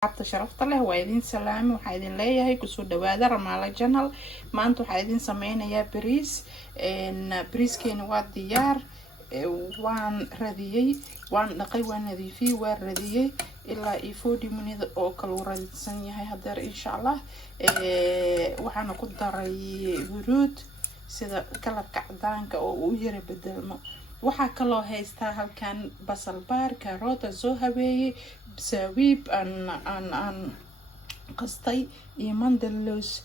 abta sharafta leh waa idin salaami waxaa idin leeyahay kusoo dhawaada Ramaala Channel. maanta waxaa idin sameynayaa bariiskeena waa diyaar. waan radiyay, waan dhaqay, waan nadiifiyay, waan radiyay ilaa 40 minutes oo kala radsan yahay hadeer insha Allah. waxaan ku daray huruud sida kalarka cadaanka oo uu yara bedelmo. waxaa kaloo haystaa halkan basal baar, karoota soo habeeyay, sawiib aan qastay iyo mandalos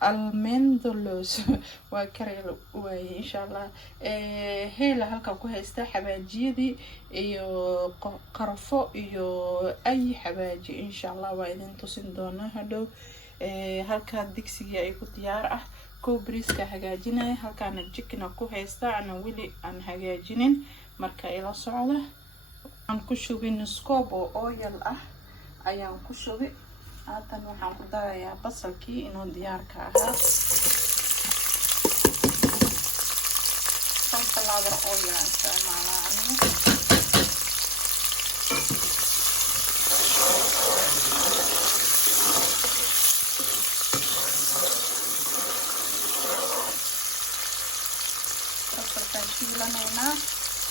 almendolos waa kareel waaye insha Allah. heela halkan ku haystaa xabaajiyadii iyo qarafo iyo ay xabaaji insha Allah waa idin tusin doonaa hadhow. halkan digsiga ay ku diyaar ah bariiska hagaajinaya, halkaana chicken ku haysta ana wili aan hagaajinin marka ila socda. aan ku shubin scoop oo oil ah ayaan ku shubi. haatan waxaan ku darayaa basalkii inuu diyaarka ahaa. sunflower oil aan isticmaalaa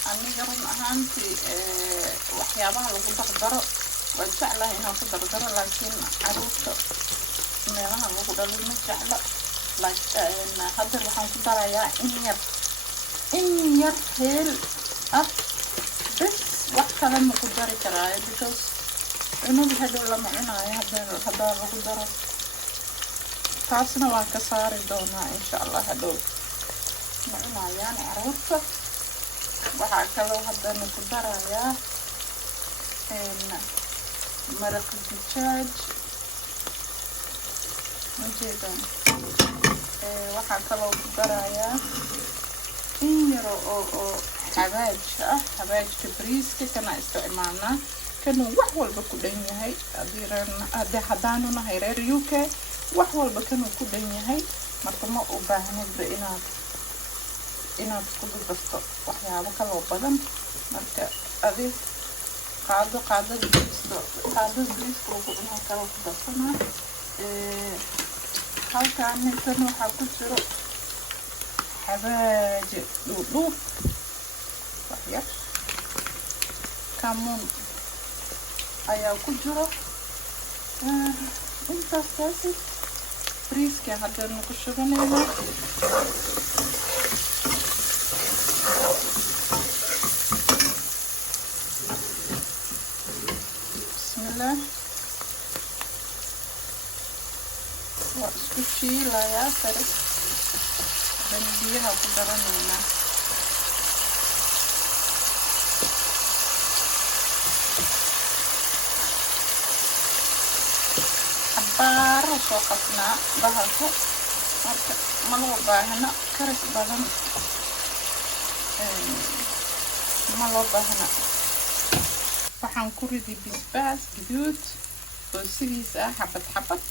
aniga run ahaantii waxyaabaha lagu dardaro waan jeclahay inaan ku dardaro, laakiin caruurta meelaha lagu dhalin ma jecla. hadda waxaan ku darayaa in yar heel ah bes, wax kale ma ku dari karaayo because cunuga hadhow lama cunaayo haddaa lagu daro. taasna waan ka saari doonaa insha Allah hadhow ma cunayaan caruurta. waxaa kaloo haddana ku darayaa maraq dijaaj majeedaan. waxaa kaloo ku darayaa in yar oo xabaaj ah, xabaajka bariiska kana isticmaalnaa, kanuu wax walba ku dhan yahay. haddaanu nahay reer UK wax walba kanuu ku dhan yahay, marka ma u baahnidba inaad isku darto waxyaabo kaloo badan. marka adi qaadada bariiska ugu cunaa kaloo ku darsanaa. halkaan ninkan waxaa ku jiro xabaaji dhuudhuub wax yar, kamuun ayaa ku jiro. intaas kaasi bariiska haddana ku shubanayna. waa isku shiilayaa sare biyaha ku daranayna. cabaaro soo qasnaa bahalka, marka ma loo baahna karis badan, ma loo baahna. waxaan ku ridi basbaas guduud oo sidiisa ah, xabad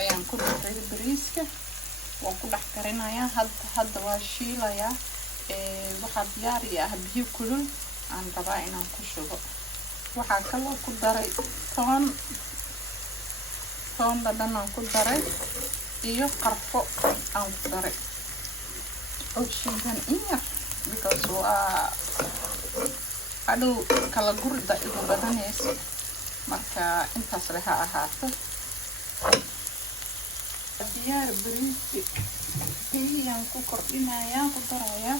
ayaan ku ridi bariiska. waan ku dhex karinayaa. hadda waa shiilayaa. waxaa diyaar ah biyo kulul aan rabaa inaan ku shubo. waxaa kaloo ku daray toon dhadhan aan ku daray iyo qarfo aan ku daray oo shiidan in yar because waa hadhow kala gurida igu badanaysa, marka intaas le ha ahaato. diyaar bariiski biyaan ku kordhinayaa, ku darayaa.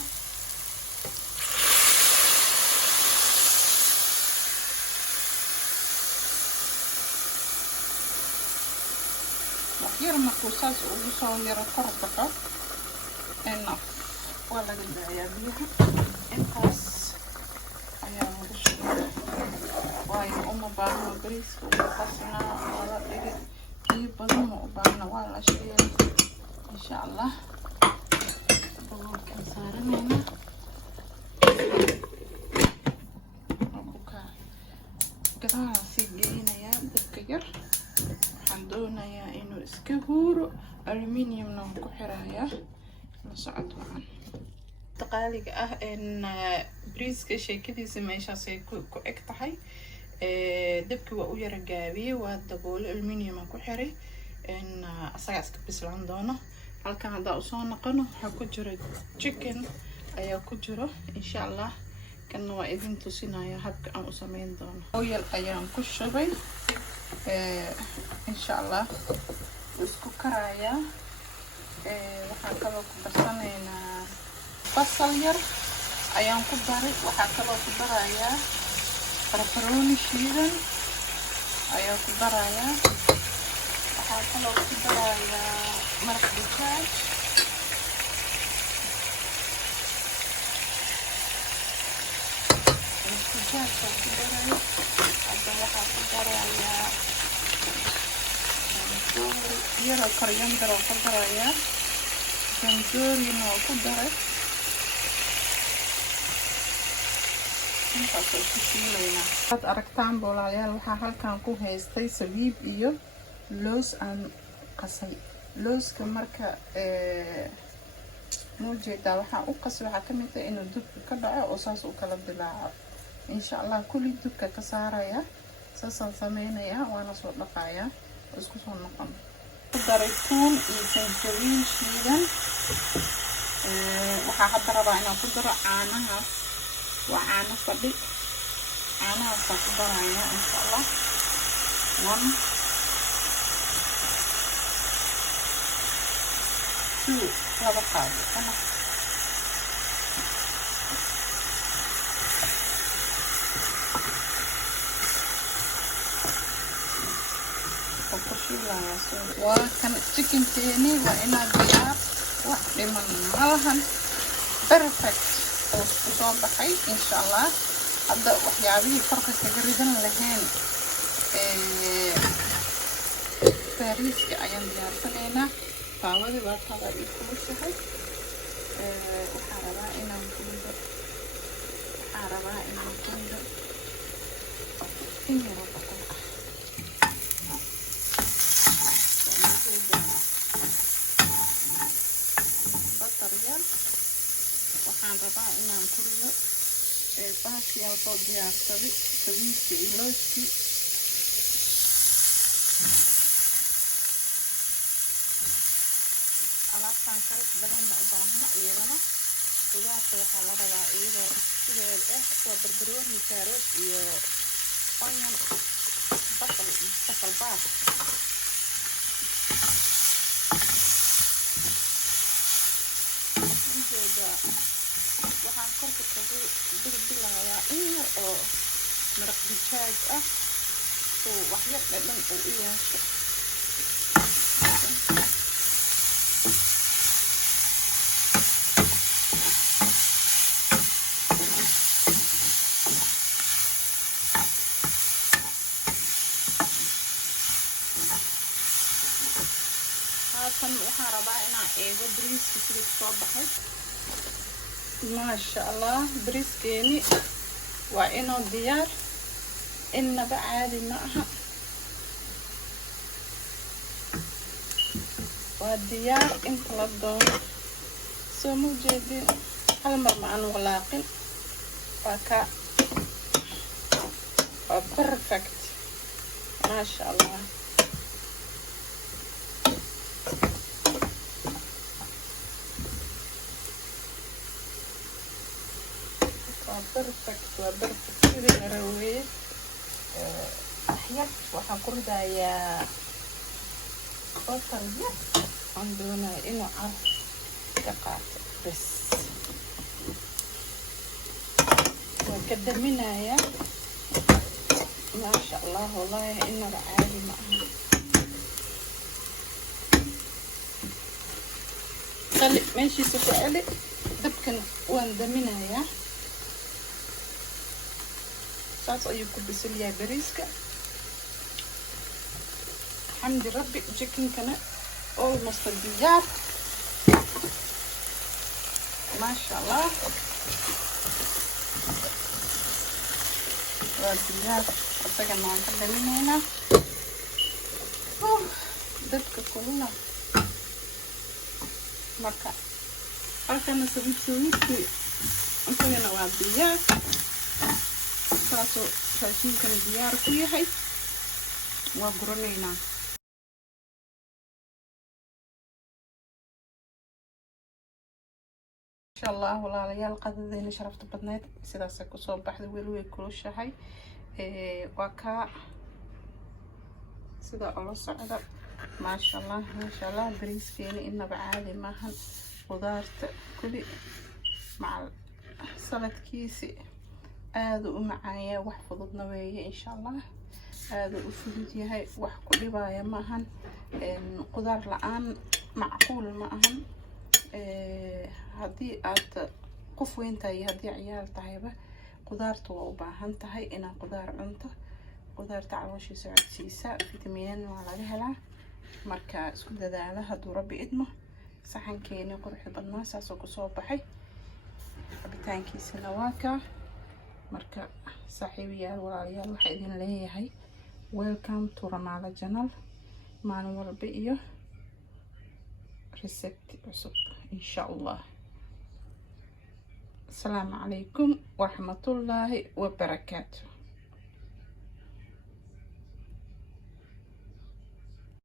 waxyar markuu saas ugu soo yaro kor baxo waa laga daayaa biyaha. intaas ayaa lagu shubaa waayo uma baahno bariiska ugu qasnaa waa la dhigi. biyo badan ma u baahna, waa la shiilay insha Allah. daboolkaan saaranayna. gadaalaan sii geynayaa dabka yar. waxaan doonayaa inuu iska huuro. aluminiumna waan ku xirayaa. la socod wacan qaaliga ah bariiska sheekadiisa meeshaas ay ku eg tahay. dabki waa u yara gaabiyey, waa daboole aluminium aan ku xiray asagaa iska bislaan doono. halkan haddaa usoo noqono waxaa ku jiro chicken ayaa ku jiro insha allah. kanna waa idin tusinaya habka aan u sameyn doono. oil ayaan ku shubay insha allah isku karayaa. waxaan kaloo ku darsanaynaa basal yar ayaan ku daray. waxaa kaloo ku darayaa barbarooni shiidan ayaan ku darayaa. waxaa kaloo ku darayaa maraq digaag. digaagka ku darayo. hadda waxaa ku darayaa yaro koriander oo ku darayaa. tandoorina oo ku daray. intaasoo isku shiilaynaa. waad aragtaan boolaalayaal, waxaa halkan ku haystay sabiib iyo loos aan qasay. looska marka muujeedaa waxaa u qasay waxaa kamid ah inuu dubka ka dhaco oo saas u kala dilaaco. insha allah kulli dubka ka saaraya. saasaan sameynaya, waana soo dhaqayaa oo isku soo noqon. ku daray tuun iyo sanjabiil shiidan. waxaa hadda rabaa inaan ku daro caanaha. waa caano fadhi. caanahaasaan ku daraya insha allah. 1 2 laba qaado kana waa kan chicken teeni. waa inaad diyaar wax dhiman malahan. perfect oo soo baxay insha allah. hadda waxyaabihii korka kaga ridan lahayn bariiska ayaan diyaarsanaynaa. taawadi waa tada ii kulushahay. waxaan rabaa inaan kundo in yaro badan batar yar. waxaan rabaa inaan ku rido baashii aan soo diyaarsaday sabiibka iyo looskii. alaabtaan karis badanna u baahna iyadana. qudaarta waxaa la rabaa iyadoo sideeda ah. waa barbarooni, kaarood iyo onion, basal baas. injeeda waxaan korka kagu bilbilayaa in yar oo maraq digaag ah oo waxyar dhadhan uu u yeesho. haatan waxaan rabaa inaan eego bariiska sida soo baxay. maasha allah, bariiskeeni waa inoo diyaar. innaba caadi ma aha. waa diyaar inta la doono. soo ma jeedin hal mar ma aan walaaqin. waa perfect. maasha allah. waa perfect sidii la raweeyey. waxyar waxaan ku ridayaa batar yar. aan doonaya inuu caraf ka qaato bes. waa ka daminayaa. maasha allah, wallaahi innaba caadi ma aha. qali meeshiisa ku celi. dabkan waan daminayaa. saas ayuu ku bisil yahay bariiska. xamdi rabbi. chickenkana almost diyaar. maasha allah, waa diyaar. isagana waan ka daminaynaa. dadka kulula marka halkana sabiibkii isagana waa diyaar. saasoo raashinkana diyaar ku yahay waa guranaynaa. insha allah walaalayaal qadadeena sharafta badneed sidaas ay kusoo baxday weli way kulushahay. waa kaa sida ula socda maasha allah bariiskeena inaba caadi maahan. qudaarta kuli macal saladkiisi aad u macaaya wax fududna weeye insha allah aad u fudud yahay wax ku dhibaya maahan. qudaar la-aan macquul ma ahan. haddii aad qof weyn tahay haddii ciyaar tahayba qudaartu waa u baahan tahay inaad qudaar cunto. qudaarta calooshiisa codsiisa fitamiin waa laga helaa. marka isku dadaala hadduu rabbi idmo. saxankeeni quruxda badnaa saasoo kusoo baxay. cabitaankiisana waa kaa. marka saaxiibayaal walaalayaal waxaa idin leeyahay welcome to Ramaala Channel. maalin walba iyo recept cusub insha allah. السلام عليكم ورحمة الله وبركاته.